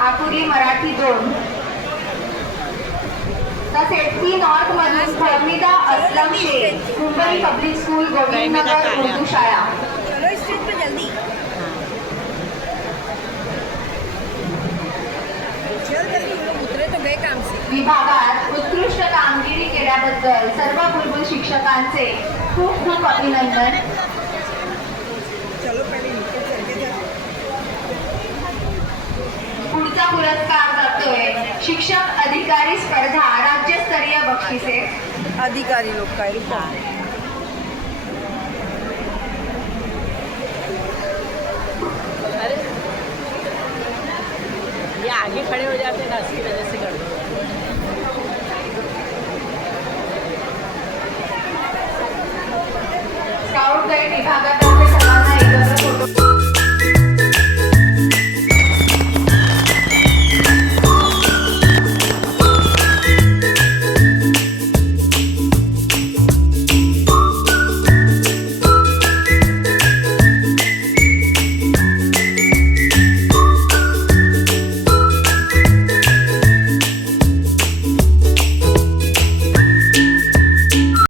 आकुर्ली मराठी 2, तसेच C north मधून Fahmida Aslam Shaikh, Mumbai public school, Govindnagar Urdu शाळा। चलो स्टेज पे जल्दी, चल जल्दी, लोग उतरे तो गए काम से। विभागात उत्कृष्ट कामगिरी केल्याबद्दल सर्व बुलबुल शिक्षकांचे खूप खूप अभिनंदन। चलो पहले नीचे चल के जाओ। पुढचा पुरस्कार जातोय शिक्षक अधिकारी स्पर्धा राज्यस्तरीय बक्षिसे। अधिकारी लोग का रुको। अरे ये आगे खड़े हो जाते हैं ना, इसकी वजह से कर दो।